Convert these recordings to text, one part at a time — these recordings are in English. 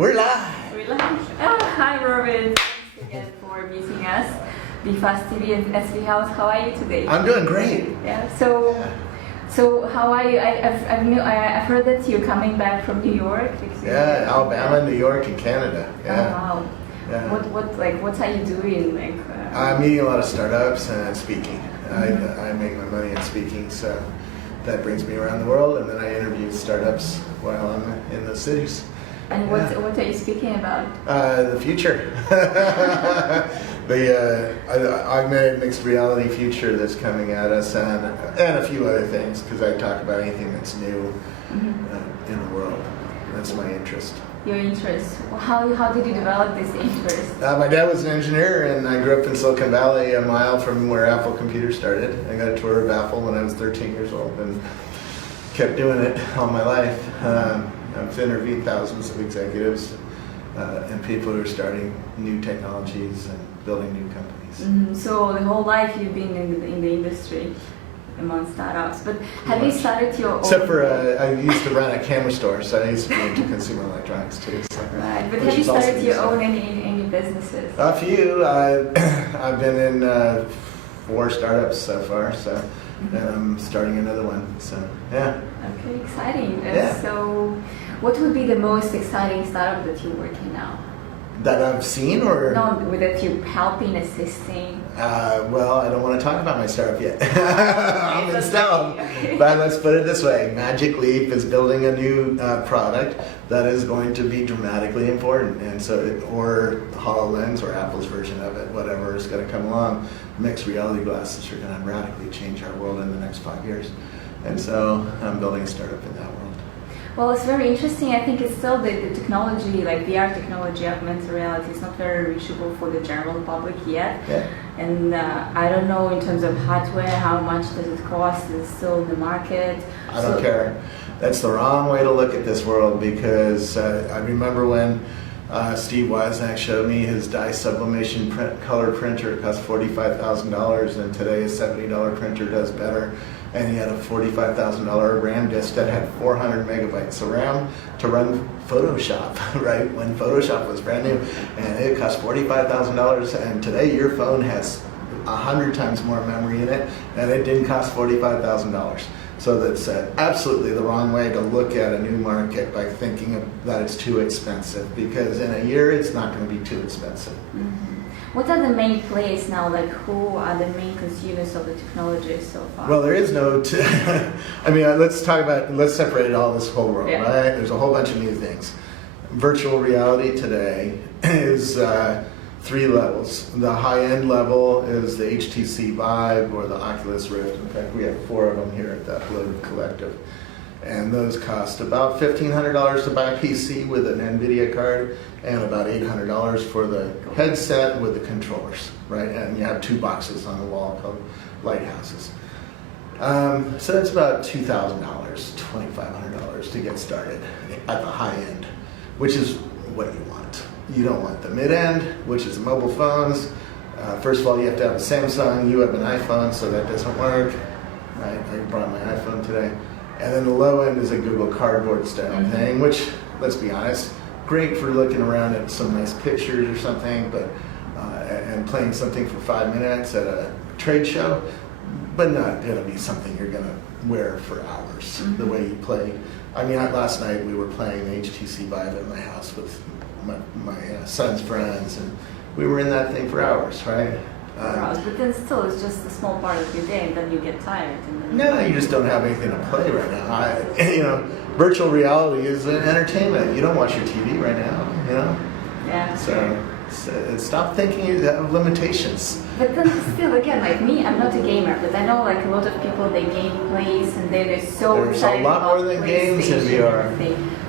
We're live! We're live. Hi Robin, thanks again for meeting us. BFAST TV and SV House, how are you today? I'm doing great. Yeah, so how are you? I've heard that you're coming back from New York. Yeah, Alabama, New York, and Canada. Yeah. Oh, wow. Yeah. What are you doing? I'm meeting a lot of startups and speaking. I make my money in speaking, so that brings me around the world, and then I interview startups while I'm in the cities. And what are you speaking about? The future. The augmented mixed reality future that's coming at us, and a few other things, because I talk about anything that's new in the world. That's my interest. Your interest. How did you develop this interest? My dad was an engineer, and I grew up in Silicon Valley, a mile from where Apple Computers started. I got a tour of Apple when I was 13 years old, and kept doing it all my life. I've interviewed thousands of executives and people who are starting new technologies and building new companies. So the whole life you've been in the industry among startups, but have you started your own? Except for I used to run a camera store, so I used to be into consumer electronics too. So, right, but have you started your own any businesses? A few. I've been in 4 startups so far, so and I'm starting another one. So yeah. Okay, exciting. Yeah. So, what would be the most exciting startup that you're working now? That I've seen, or no, that you're helping, assisting. Well, I don't want to talk about my startup yet. I'm in stealth. Okay. But let's put it this way: Magic Leap is building a new product that is going to be dramatically important, and so, or HoloLens, or Apple's version of it, whatever is going to come along. Mixed reality glasses are going to radically change our world in the next 5 years, and so I'm building a startup in that world. Well, it's very interesting. I think it's still the technology, like VR technology, augmented reality, is not very reachable for the general public yet. Yeah. And I don't know in terms of hardware, how much does it cost? Is it still in the market? I don't care. That's the wrong way to look at this world, because I remember when Steve Wozniak showed me his dye sublimation color printer. It cost $45,000, and today a $70 printer does better. And he had a $45,000 RAM disk that had 400 megabytes of RAM to run Photoshop, right? When Photoshop was brand new, and it cost $45,000. And today your phone has 100 times more memory in it, and it didn't cost $45,000. So that's absolutely the wrong way to look at a new market, by thinking that it's too expensive, because in a year it's not going to be too expensive. What are the main players now? Like, who are the main consumers of the technology so far? Well, there is no. I mean, let's separate all this whole world, right? There's a whole bunch of new things. Virtual reality today is 3 levels. The high-end level is the HTC Vive or the Oculus Rift. In fact, we have 4 of them here at the Upload Collective. And those cost about $1,500 to buy a PC with an NVIDIA card, and about $800 for the headset with the controllers, right? And you have 2 boxes on the wall called lighthouses. So that's about $2,000, $2,500 to get started at the high end, which is what you want. You don't want the mid-end, which is mobile phones. First of all, you have to have a Samsung. You have an iPhone, so that doesn't work. Right? I brought my iPhone today. And then the low end is a Google Cardboard style thing, which, let's be honest, great for looking around at some nice pictures or something, but and playing something for 5 minutes at a trade show, but not going to be something you're going to wear for hours, the way you play. I mean, last night we were playing the HTC Vive at my house with my son's friends, and we were in that thing for hours, right? But then still, it's just a small part of your day, and then you get tired. And then no, you just don't have anything to play right now. Virtual reality is an entertainment. You don't watch your TV right now, Yeah. So stop thinking you have limitations. But then still, again, like me, I'm not a gamer, but I know like a lot of people, they game plays, and they're so There's excited a lot about more than games in VR.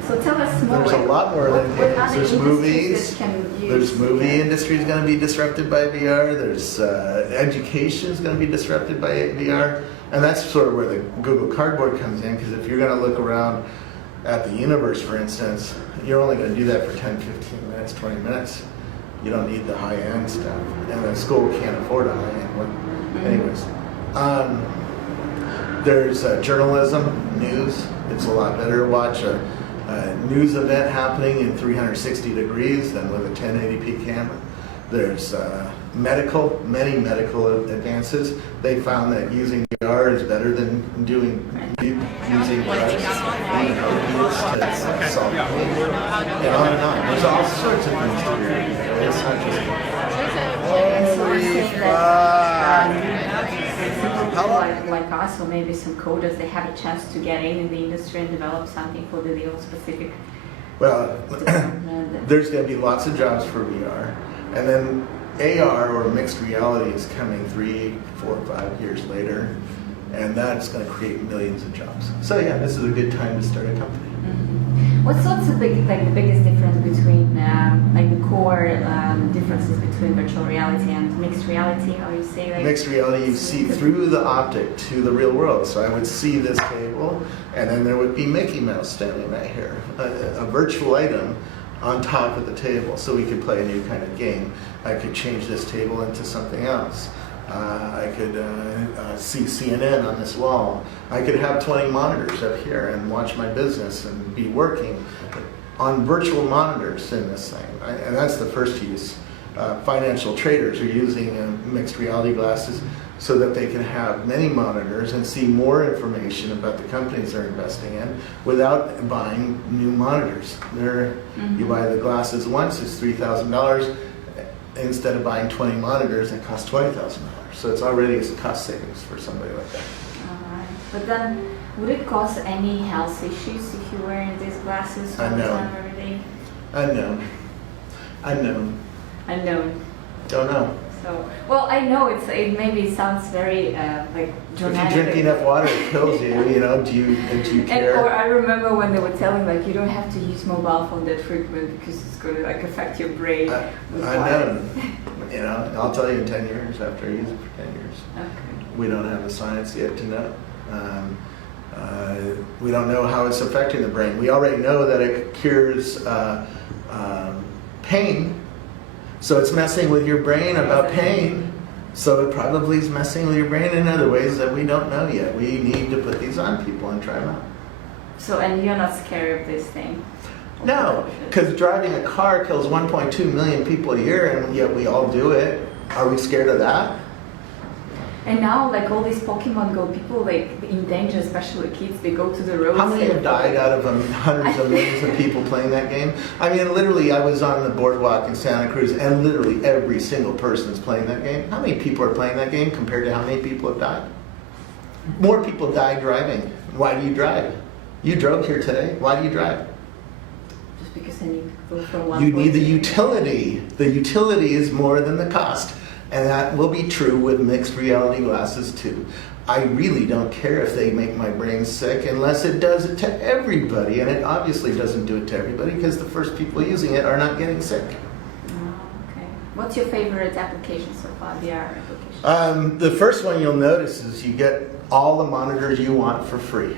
So tell us more. There's a lot more than games. There's movies. There's movie industry is going to be disrupted by VR. There's education is going to be disrupted by VR. And that's sort of where the Google Cardboard comes in, because if you're going to look around at the universe, for instance, you're only going to do that for 10, 15 minutes, 20 minutes. You don't need the high-end stuff. And a school can't afford a high-end one. Anyways. There's journalism, news. It's a lot better to watch a news event happening in 360 degrees than with a 1080p camera. There's many medical advances. They found that using VR is better than using drugs and opiates to solve pain. And on and on. There's all sorts of things to do. It's not just holy fuck. People like us, or maybe some coders, they have a chance to get in the industry and develop something for the real specific. Well, there's going to be lots of jobs for VR, and then AR or mixed reality is coming 3, 4, 5 years later, and that's going to create millions of jobs. So yeah, this is a good time to start a company. What's the biggest difference between like the core differences between virtual reality and mixed reality? How you say like mixed reality, you see through the optic to the real world. So I would see this table, and then there would be Mickey Mouse standing right here, a virtual item on top of the table, so we could play a new kind of game. I could change this table into something else. I could see CNN on this wall. I could have 20 monitors up here and watch my business and be working on virtual monitors in this thing. And that's the first use. Financial traders are using mixed reality glasses so that they can have many monitors and see more information about the companies they're investing in without buying new monitors. You buy the glasses once, it's $3,000. Instead of buying 20 monitors, it costs $20,000. So it's already a cost savings for somebody like that. Alright. But then, would it cause any health issues if you were in these glasses all the time every day? Unknown. Don't know. So, well, I know it maybe sounds very like dramatic. If you drink enough water, it kills you. You know, do you care? Or I remember when they were telling like you don't have to use mobile phone that frequent because it's going to like affect your brain. I know. You know, I'll tell you in 10 years after I use it for 10 years. Okay. We don't have the science yet to know. We don't know how it's affecting the brain. We already know that it cures pain. So it's messing with your brain about pain. So it probably is messing with your brain in other ways that we don't know yet. We need to put these on people and try them out. So, and you're not scared of this thing? No, because driving a car kills 1.2 million people a year, and yet we all do it. Are we scared of that? And now, like all these Pokemon Go, people like in danger, especially kids, they go to the roads. How many have died out of hundreds of millions of people playing that game? I mean, literally, I was on the boardwalk in Santa Cruz, and literally every single person is playing that game. How many people are playing that game compared to how many people have died? More people die driving. Why do you drive? You drove here today. Why do you drive? Just because I need to go from one. You need the utility. The utility is more than the cost. And that will be true with mixed reality glasses too. I really don't care if they make my brain sick unless it does it to everybody. And it obviously doesn't do it to everybody because the first people using it are not getting sick. Oh, okay. What's your favorite application so far, VR application? The first one you'll notice is you get all the monitors you want for free.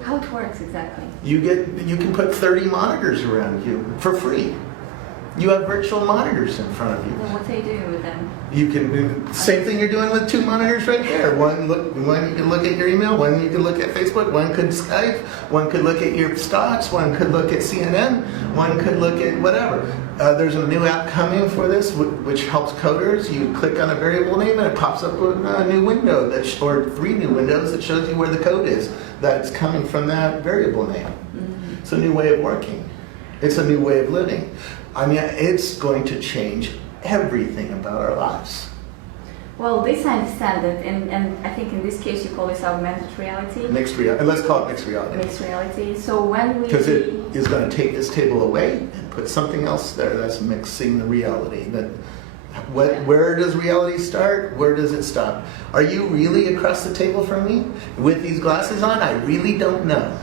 How it works exactly? You can put 30 monitors around you for free. You have virtual monitors in front of you. Then what do you do with them? You can do the same thing you're doing with 2 monitors right there. One you can look at your email, one you can look at Facebook, one could Skype, one could look at your stocks, one could look at CNN, one could look at whatever. There's a new app coming for this, which helps coders. You click on a variable name and it pops up with a new window, or 3 new windows that shows you where the code is that's coming from that variable name. Mm-hmm. It's a new way of working. It's a new way of living. I mean, it's going to change everything about our lives. Well, this I understand that, and I think in this case you call this augmented reality. Mixed reality. Let's call it mixed reality. Mixed reality. So when we... Because it is going to take this table away and put something else there that's mixing the reality. Where does reality start? Where does it stop? Are you really across the table from me with these glasses on? I really don't know.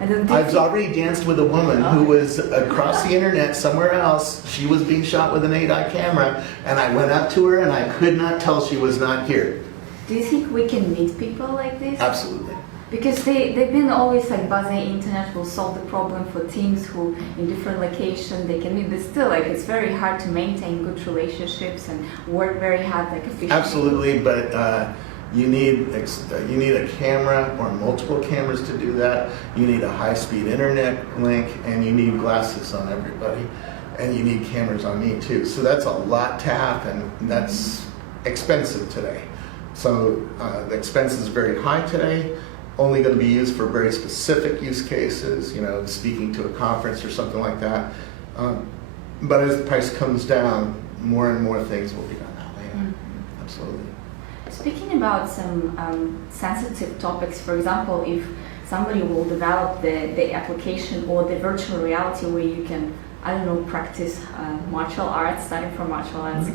I've already danced with a woman who was across the internet somewhere else. She was being shot with an 8-eye camera, and I went up to her and I could not tell she was not here. Do you think we can meet people like this? Absolutely. Because they've been always like buzzing internet will solve the problem for teams who in different locations they can meet, but still like it's very hard to maintain good relationships and work very hard like efficiently. Absolutely, but You need a camera or multiple cameras to do that. You need a high-speed internet link, and you need glasses on everybody, and you need cameras on me too. So that's a lot to happen. That's expensive today. So the expense is very high today. Only going to be used for very specific use cases. Speaking to a conference or something like that. But as the price comes down, more and more things will be done that way. Mm-hmm. Absolutely. Speaking about some sensitive topics, for example, if somebody will develop the application or the virtual reality where you can, I don't know, practice martial arts, starting from martial arts,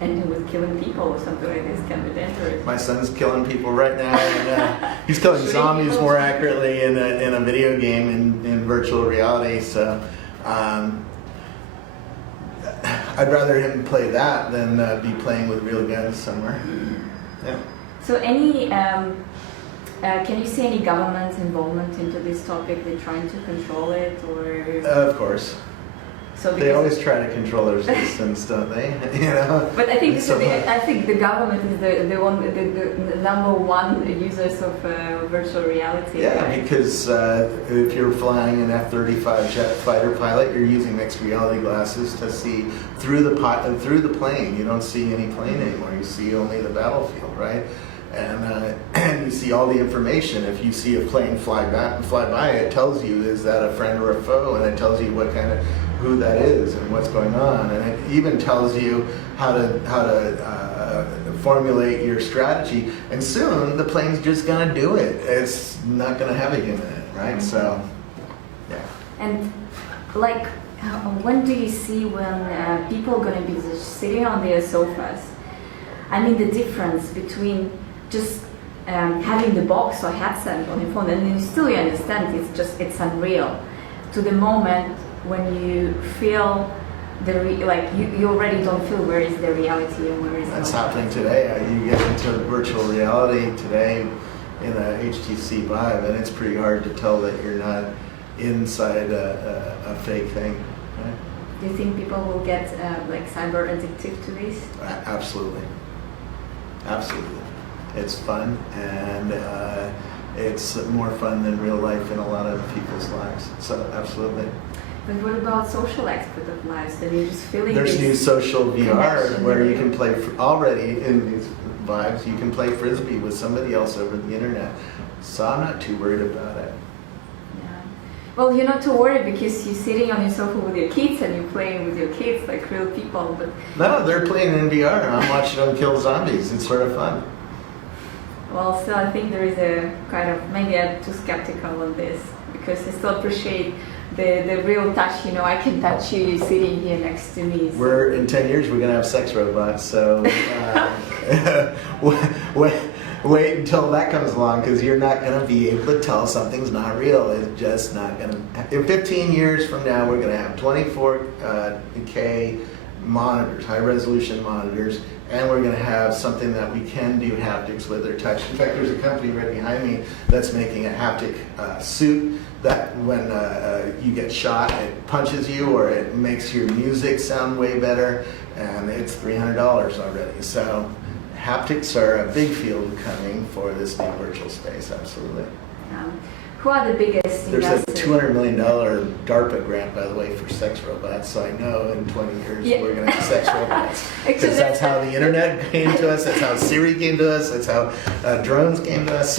ending with killing people or something like this, can be dangerous. My son's killing people right now, and he's killing zombies more accurately in a video game in virtual reality. So I'd rather him play that than be playing with real guns somewhere. Yeah. So can you see any government involvement into this topic? They're trying to control it, or? Of course. So they always try to control their citizens, don't they? But I think I think the government is the number one users of virtual reality. Yeah, right? because if you're flying an F-35 jet fighter pilot, you're using mixed reality glasses to see through the plane. You don't see any plane anymore. You see only the battlefield, right? And you see all the information. If you see a plane fly by, it tells you, is that a friend or a foe, and it tells you who that is and what's going on, and it even tells you how to formulate your strategy. And soon the plane's just gonna do it. It's not gonna have a human in it, right? So, yeah. And when do you see when people are gonna be just sitting on their sofas? I mean, the difference between just having the box or headset on your phone, and you still understand it's unreal, to the moment when you feel you already don't feel where is the reality and where is that's happening today. You get into virtual reality today in a HTC Vive, and it's pretty hard to tell that you're not inside a fake thing. Right? Do you think people will get cyber addictive to this? Absolutely. It's fun, and it's more fun than real life in a lot of people's lives. So absolutely. But what about social aspect of lives? That you're just feeling. There's new social VR where you can play already in these vibes. You can play frisbee with somebody else over the internet. So I'm not too worried about it. Yeah. Well, you're not too worried because you're sitting on your sofa with your kids and you're playing with your kids like real people. But no, they're playing in VR. I'm watching them kill zombies. It's sort of fun. Well, still, I think there is a kind of, maybe I'm too skeptical on this because I still appreciate the real touch. I can touch you sitting here next to me. So. In 10 years, we're going to have sex robots, so wait until that comes along, because you're not going to be able to tell something's not real. It's just not going to. In 15 years from now, we're going to have 24K monitors, high-resolution monitors, and we're going to have something that we can do haptics with or touch. In fact, there's a company right behind me that's making a haptic suit that when you get shot, it punches you or it makes your music sound way better, and it's $300 already. So haptics are a big field coming for this new virtual space, absolutely. Who are the biggest investors? There's a $200 million DARPA grant, by the way, for sex robots, so I know in 20 years we're going to have sex robots. Because that's how the internet came to us, that's how Siri came to us, that's how drones came to us.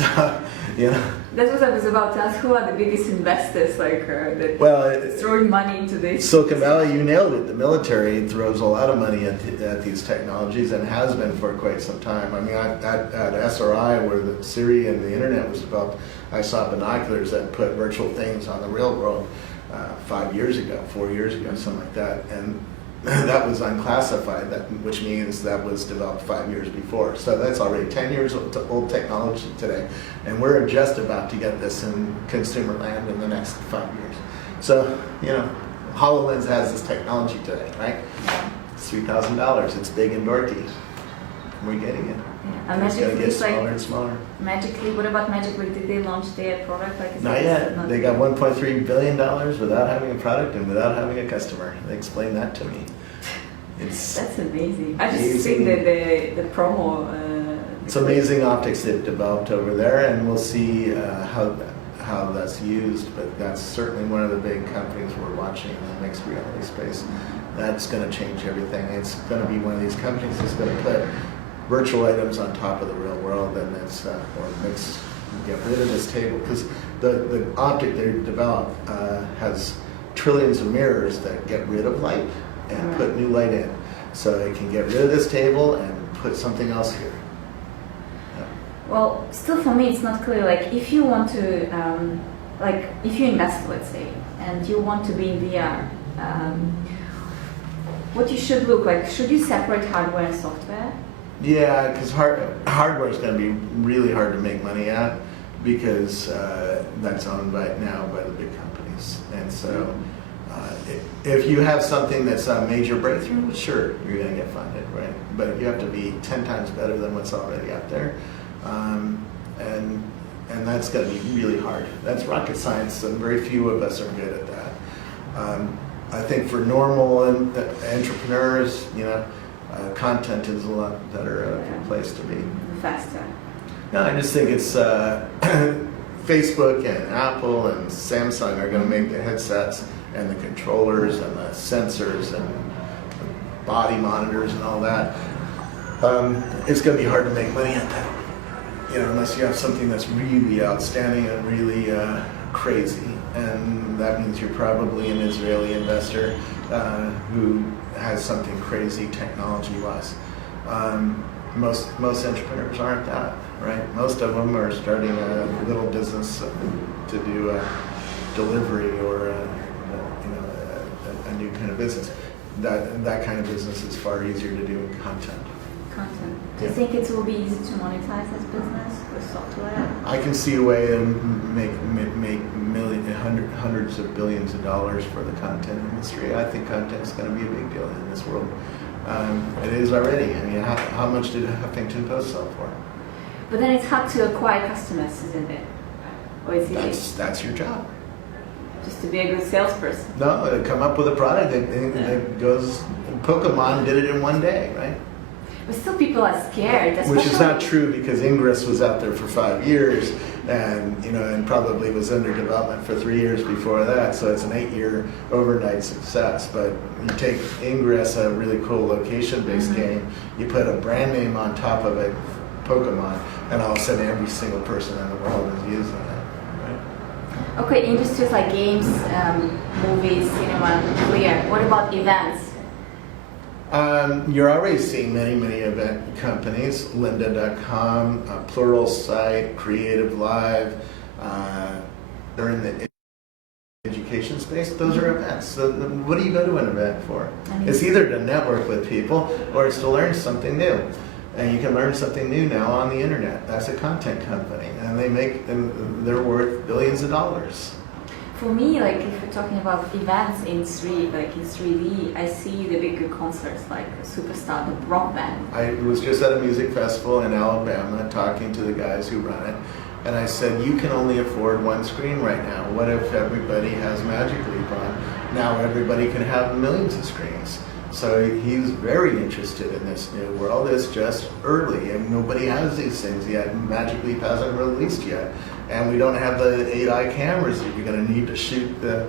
That's what I was about to ask. Who are the biggest investors throwing money into this? Silicon Valley, you nailed it. The military throws a lot of money at these technologies and has been for quite some time. I mean, at SRI, where the Siri and the internet was developed, I saw binoculars that put virtual things on the real world 5 years ago, 4 years ago, something like that. And that was unclassified, which means that was developed 5 years before. So that's already 10 years old technology today. And we're just about to get this in consumer land in the next 5 years. So, HoloLens has this technology today, right? It's $3,000. It's big and dorky. We're getting it. And it's going to get smaller and smaller. Magically, what about Magically? Did they launch their product? Not yet. They got $1.3 billion without having a product and without having a customer. They explained that to me. That's amazing. I just think that the promo It's amazing optics they've developed over there, and we'll see how that's used. But that's certainly one of the big companies we're watching in the mixed reality space. That's going to change everything. It's going to be one of these companies that's going to put virtual items on top of the real world, and it's or get rid of this table, because the optic they developed has trillions of mirrors that get rid of light and put new light in, so it can get rid of this table and put something else here. Well, still for me, it's not clear. Like, if you want to, like, if you invest, let's say, and you want to be in VR, what you should look like? Should you separate hardware and software? Yeah, because hardware is going to be really hard to make money at, because that's owned right now by the big companies. And so, if you have something that's a major breakthrough, sure, you're going to get funded, right? But you have to be 10 times better than what's already out there. And that's going to be really hard. That's rocket science, and very few of us are good at that. I think for normal entrepreneurs, content is a lot better place to be. Faster. No, I just think it's Facebook and Apple and Samsung are going to make the headsets and the controllers and the sensors and the body monitors and all that. It's going to be hard to make money at that. Unless you have something that's really outstanding and really crazy, and that means you're probably an Israeli investor who has something crazy technology-wise. Most entrepreneurs aren't that, right? Most of them are starting a little business to do a delivery or a new kind of business. That kind of business is far easier to do in content. Do you think it will be easy to monetize this business with software? I can see a way to make hundreds of billions of dollars for the content industry. I think content is going to be a big deal in this world. It is already. I mean, how much did Huffington Post sell for? But then it's hard to acquire customers, isn't it? Or is it? That's your job. Just to be a good salesperson. No, come up with a product that goes. Pokemon did it in one day, right? But still, people are scared. Which is not true, because Ingress was out there for 5 years, and probably was under development for 3 years before that. So it's an 8-year overnight success. But you take Ingress, a really cool location-based game, you put a brand name on top of it, Pokemon, and all of a sudden every single person in the world is using it. Right? Okay, industries like games, movies, cinema, clear. What about events? You're already seeing many event companies, lynda.com, Pluralsight, Creative Live. They're in the education space. Those are events. So what do you go to an event for? It's either to network with people or it's to learn something new. And you can learn something new now on the internet. That's a content company, and they're worth billions of dollars. For me, like, if we're talking about events in 3D, I see the bigger concerts like Superstar, the rock band. I was just at a music festival in Alabama talking to the guys who run it, and I said, you can only afford one screen right now. What if everybody has Magic Leap on? Now everybody can have millions of screens. So he's very interested in this new world. It's just early, and nobody has these things yet. Magic Leap hasn't released yet. And we don't have the 8-eye cameras that you're going to need to shoot the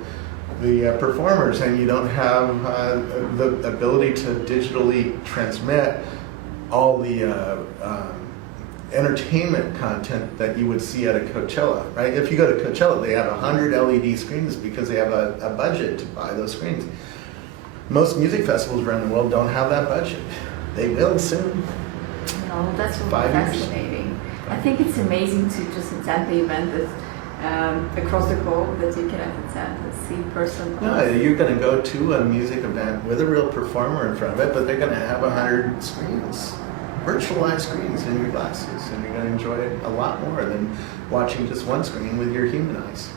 performers, and you don't have the ability to digitally transmit all the entertainment content that you would see at a Coachella, right? If you go to Coachella, they have 100 LED screens because they have a budget to buy those screens. Most music festivals around the world don't have that budget. They will soon. No, that's really fascinating. I think it's amazing to just attend the event across the globe that you can attend and see in person. No, you're going to go to a music event with a real performer in front of it, but they're going to have 100 screens, virtualized screens in your glasses, and you're going to enjoy it a lot more than watching just one screen with your human eyes.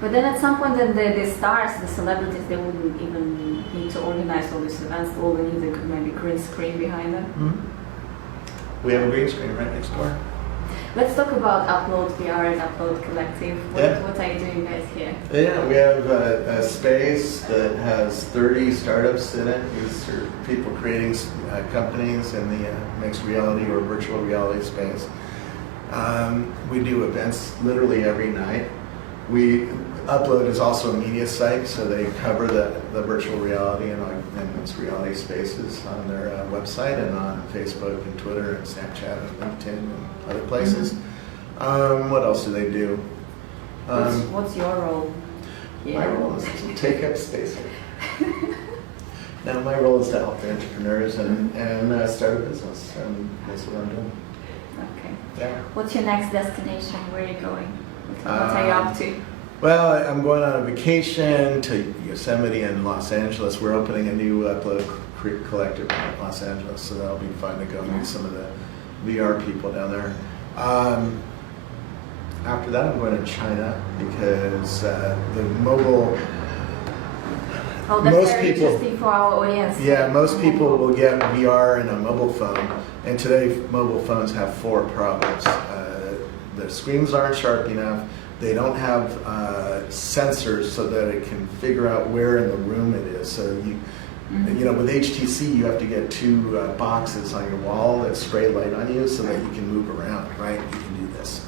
But then at some point, then the stars, the celebrities, they wouldn't even need to organize all these events. All they need is maybe green screen behind them. Mm-hmm. We have a green screen right next door. Let's talk about Upload VR and Upload Collective. What are you doing guys here? Yeah, we have a space that has 30 startups in it. These are people creating companies in the mixed reality or virtual reality space. We do events literally every night. Upload is also a media site, so they cover the virtual reality and mixed reality spaces on their website and on Facebook and Twitter and Snapchat and LinkedIn and other places. What else do they do? What's your role here? My role is to take up space. Now my role is to help the entrepreneurs and start a business, and that's what I'm doing. Okay. Yeah. What's your next destination? Where are you going? What are you up to? Well, I'm going on a vacation to Yosemite and Los Angeles. We're opening a new Upload Collective in Los Angeles, so that'll be fun to go meet some of the VR people down there. After that, I'm going to China because the mobile. Oh, that's most very people, interesting for our audience. Yeah, most people will get VR in a mobile phone, and today mobile phones have 4 problems. The screens aren't sharp enough. They don't have sensors so that it can figure out where in the room it is. So you know, with HTC, you have to get 2 boxes on your wall that spray light on you so that you can move around, right? You can do this.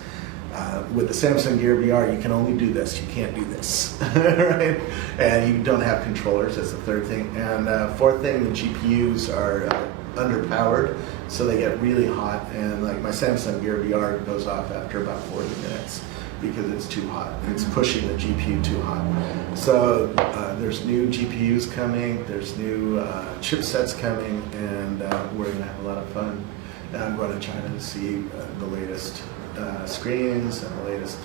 With the Samsung Gear VR, you can only do this. You can't do this, right? And you don't have controllers. That's the 3rd thing. And 4th thing, the GPUs are underpowered, so they get really hot. And like my Samsung Gear VR goes off after about 40 minutes. Because it's too hot. It's pushing the GPU too hot. So there's new GPUs coming, there's new chipsets coming, and we're going to have a lot of fun. Now I'm going to China to see the latest screens and the latest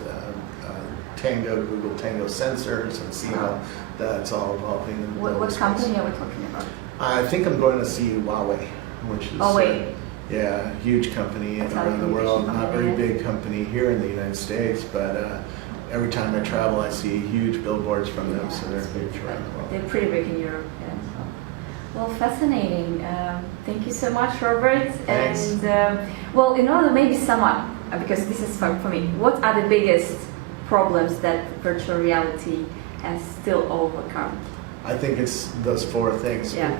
Google Tango sensors and see how that's all evolving. What company are we talking about? I think I'm going to see Huawei, which is yeah, huge company around the world. Not very big company here in the United States, but every time I travel, I see huge billboards from them, so they're huge around the world. They're pretty big in Europe, yeah. Well, fascinating. Thank you so much, Robert. Thanks. And well, in order to maybe sum up, because this is fun for me, what are the biggest problems that virtual reality has still overcome? I think it's those 4 things. Yeah,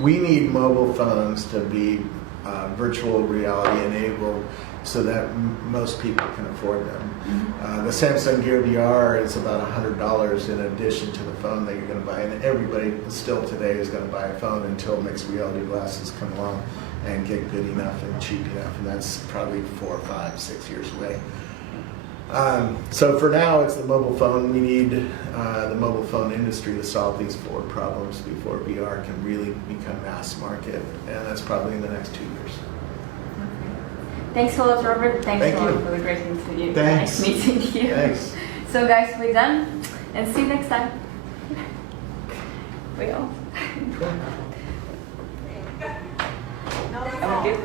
we need mobile phones to be virtual reality enabled so that most people can afford them. The Samsung Gear VR is about $100 in addition to the phone that you're going to buy, and everybody still today is going to buy a phone until mixed reality glasses come along and get good enough and cheap enough, and that's probably 4, 5, 6 years away. So for now, it's the mobile phone. We need the mobile phone industry to solve these 4 problems before VR can really become mass market, and that's probably in the next 2 years. Okay. Thanks a lot, Robert. Thanks a lot for the great interview. Thanks. Nice meeting you. Thanks. So guys, we're done, and see you next time. We all. Cool. Thank you.